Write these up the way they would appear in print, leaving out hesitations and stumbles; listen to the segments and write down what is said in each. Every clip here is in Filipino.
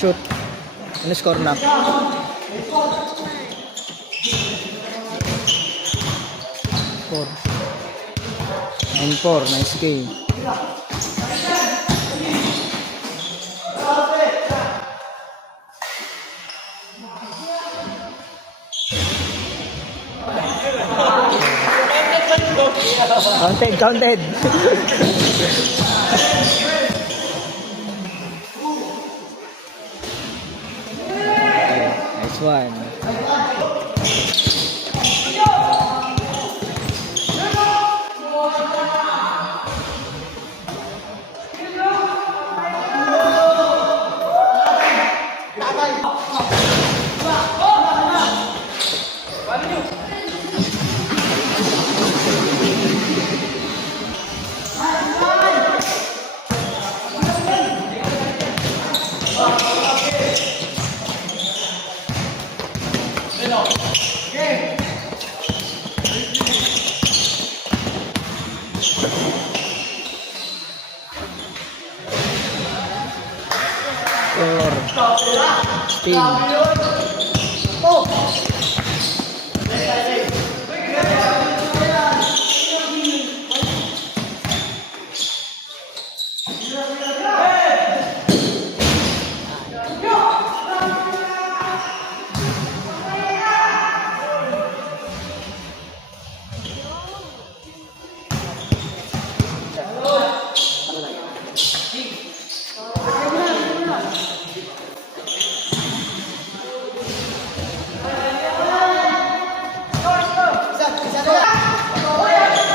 shoot. Ano score na? 4. 9-4. Nice game. Counted. Nice one.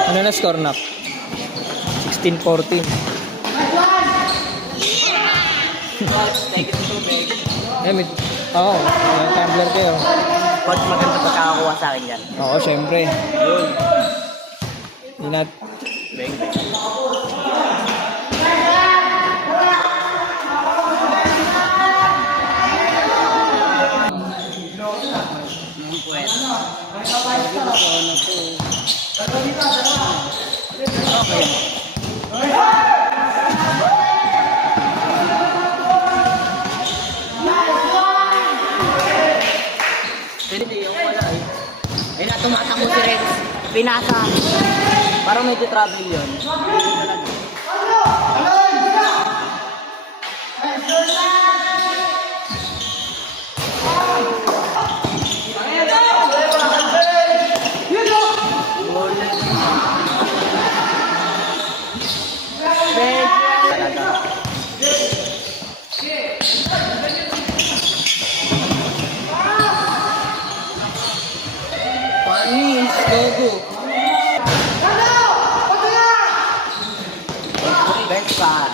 Ano na score na? 16-14. May tumbler kayo. Coach, maganda pagkakakuha sa akin yan. Oo, syempre. Yun. Inat. Beng. Hindi yung wala eh. Eh na tumatakbo si Rex. Pinasa. Parang medyo trouble yun. Gogo. Bench pa.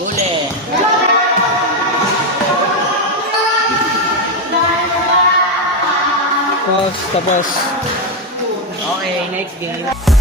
Huli. Tapos. Okay, next game.